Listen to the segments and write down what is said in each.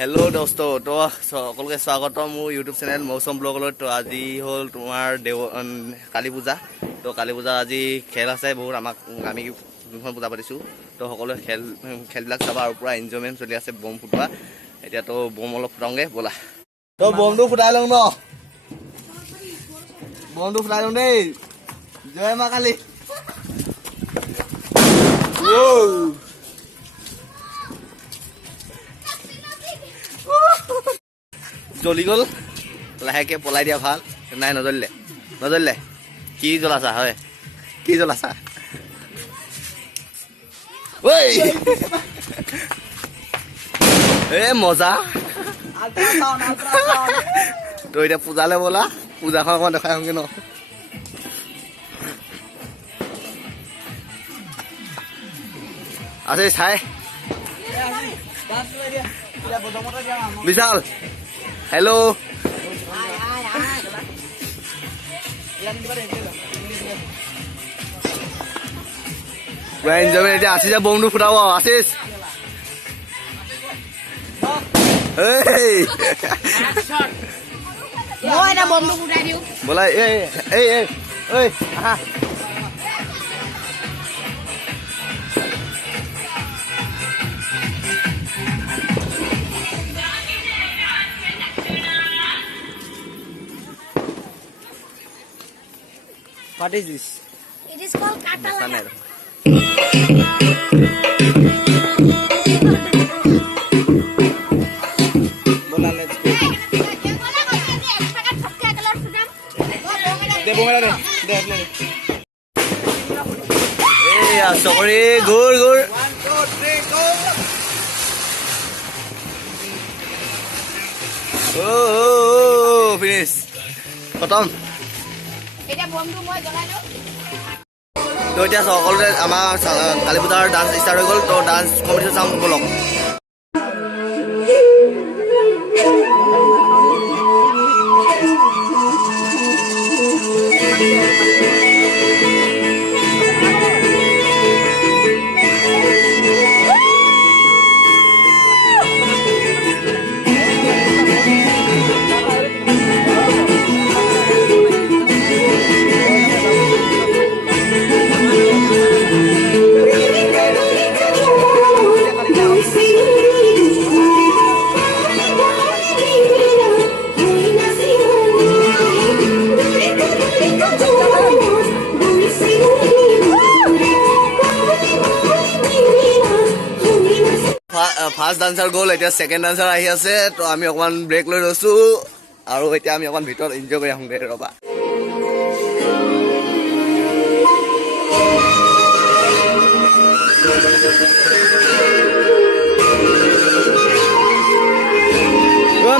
Hello दोस्तों तो সকলকে স্বাগত মোৰ ইউটিউব চেনেল মৌসম ব্লগলৈ। তো আজি হল তোমাৰ কালী পূজা। তো কালী পূজা আজি খেল আছে বহুত, আমি দুখন পূজা পাতিছোঁ। তো সকলোৱে খেলবিলাক চাবা আৰু পুৰা এনজয়মেণ্ট চলি আছে বম ফুটোৱা। এতিয়া তো বম অলপ ফুটাওঁগে ব'লা। তো বমটো ফুটাই লওঁ ন, বমটো ফুটাই লওঁ দেই। জয় মা কালী। জ্বলি গ'ল, লাহেকে পলাই দিয়া ভাল। নাই নজ্বলিলে কি জ্বলাছা হয়, কি জ্বলাছা ঐ এ মজা। তো এতিয়া পূজালে ব'লা, পূজাখন অকণমান দেখাই আহোঁগে ন। আছে চাই বিশাল হেল্ল' এনজয়মেণ্ট। এতিয়া আশিসে বমটো ফুটাব। আশিস ব'লা এই আহা। What is this? It is called Katala. Bola let's go. De bomera de. Hey, sorry, good. 1, 2, 3, go. Oh, finish. Bottom. তো এতিয়া সকলোৱে আমাৰ কালী পূজাৰ ডান্স ষ্টাৰ্ট হৈ গ'ল। তো ডান্স কম্পিটিশ্যন চাম ব'লক। ফাৰ্ষ্ট ডান্সাৰ গ'ল, এতিয়া ছেকেণ্ড ডান্সাৰ আহি আছে। তো আমি অকণমান ব্ৰেক লৈ লৈছোঁ আৰু এতিয়া আমি অকণমান ভিতৰত এনজয় কৰি আহোঁগৈ ৰ'বা।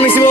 মিচিব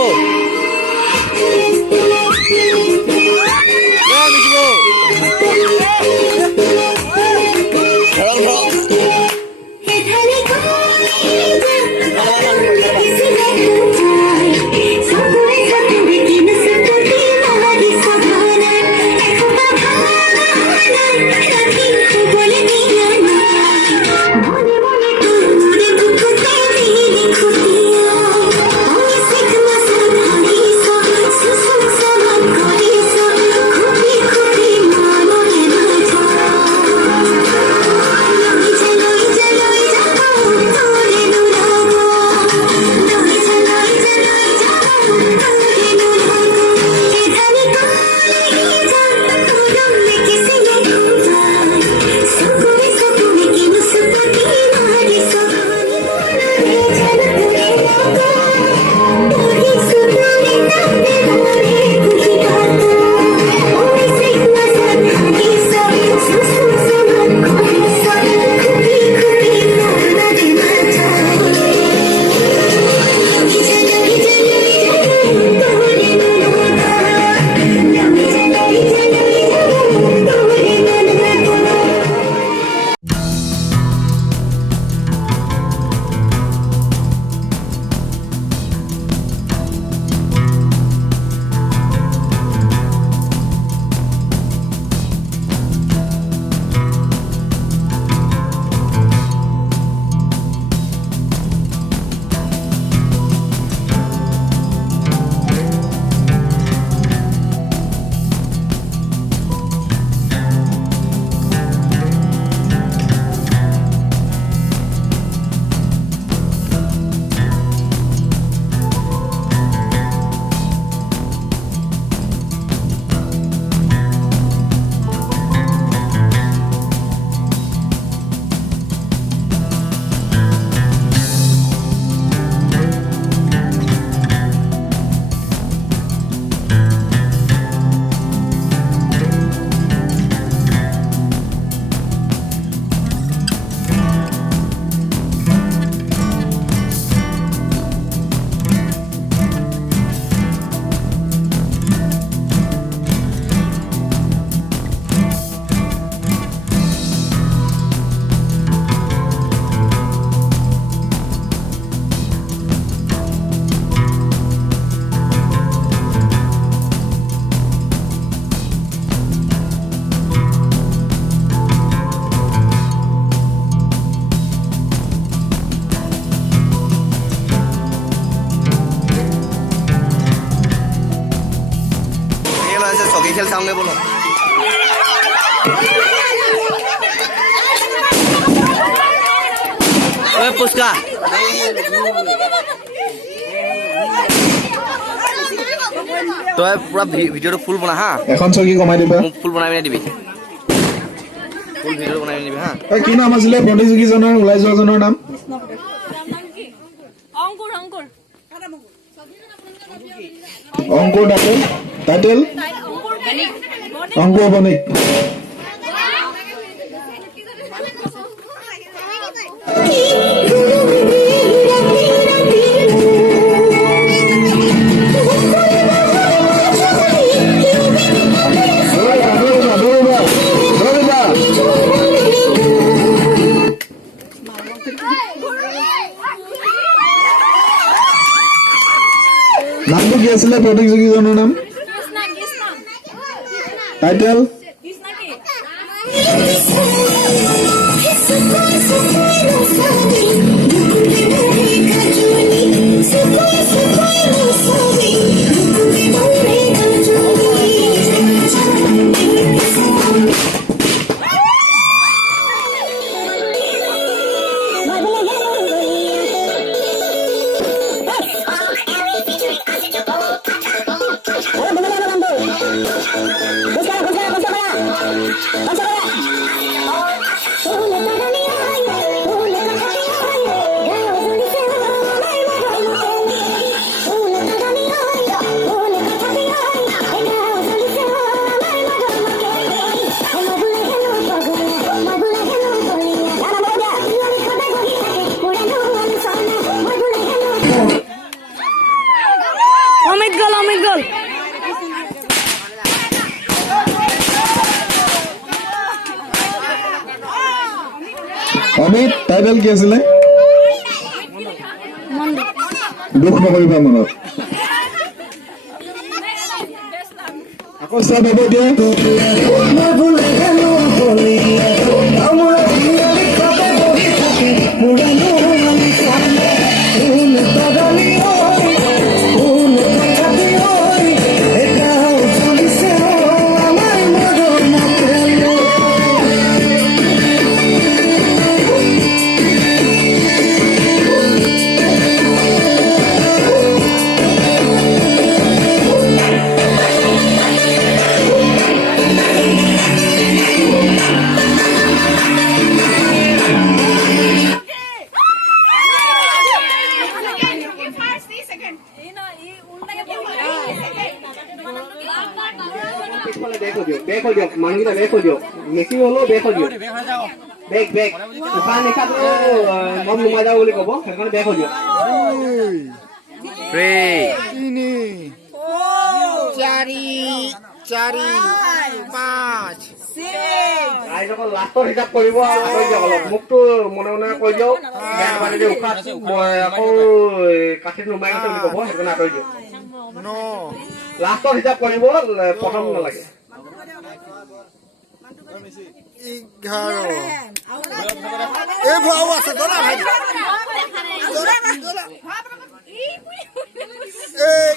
হকি খেল চাওঁগে বলো ঐ পুষ্কা তই পুৰা ভিডিঅ'টো ফুল বনা হা এখন চকী কমাই দিবা মোক ফুল বনাই পিনে দিবি ফুল ভিডিঅ' বনাই পিনে দিবি হা কি নাম আছিলে প্ৰতিযোগীজনৰ ওলাই যোৱাজনৰ নাম অংকুৰ টাইটেল অংকুৰ বণিক নামটো কি আছিলে প্ৰতিযোগীজনৰ নাম টাইটেল অমিত গল অমিত টাইটেল কি আছিলে দুখ নকৰিবা মনত আকৌ চাব এতিয়া বেক দিয়ক মানুহকেইটা বেক দিয়ক মেচি হলেও বেক দিয়ক বেক উশাহ নিশাটো মন নোমাই যাওঁ বুলি ক'ব সেইকাৰণে বেক দিয়ক 4 লাষ্টৰ হিচাপ কৰিব আঁতৰি দিয়ক অলপ মুখটো মনে মনে কৈ দিয়ক উশাহ আকৌ কাঠিত নোমাই গৈছে বুলি ক'ব সেইকাৰণে আঁতৰি দিয়ক লাষ্টৰ হিচাপ কৰিব প্ৰথম নালাগে 11 এই ভুৱাও আছে দলা ভাই এই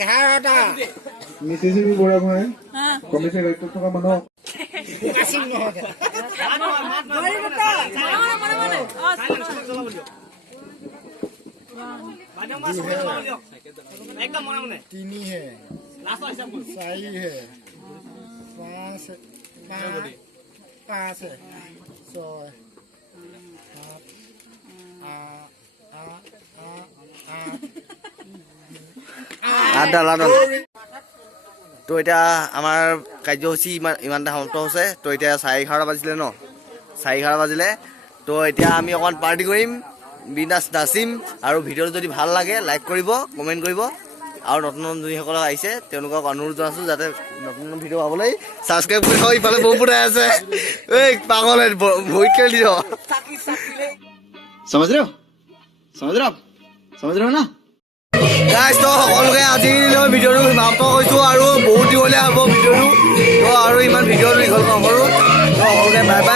11টা মিচিচিবি বুঢ়া ভাই কমিছে দায়িত্বত থকা মানুহ तीन है 4 है 5 है তো এতিয়া আমাৰ কাৰ্যসূচী ইমানটা সমাপ্ত হৈছে তো এতিয়া 11:30 বাজিলে ন 11:30 বাজিলে তো এতিয়া আমি অকণ পাৰ্টি কৰিম বিন্দাছ নাচিম আৰু ভিডিঅ'টো যদি ভাল লাগে লাইক কৰিব কমেণ্ট কৰিব আৰু নতুন যোনসকল আহিছে তেওঁলোকক অনুৰোধ জনাইছোঁ যাতে নতুন ভিডিঅ' পাবলৈ ছাবস্ক্ৰাইব কৰি থৈ ইফালে বহুত আছে এই পাগল ভৰিত খেলি দিছ समझ रहे हो ना গাইজ তো সকলোকে আজিলৈ ভিডিঅ'টো সমাপ্ত কৰিছোঁ আৰু বহুত দীঘলীয়া হ'ব ভিডিঅ'টো তো আৰু ইমান ভিডিঅ'টো দীঘল নকৰোঁ তো সকলোকে বাই বাই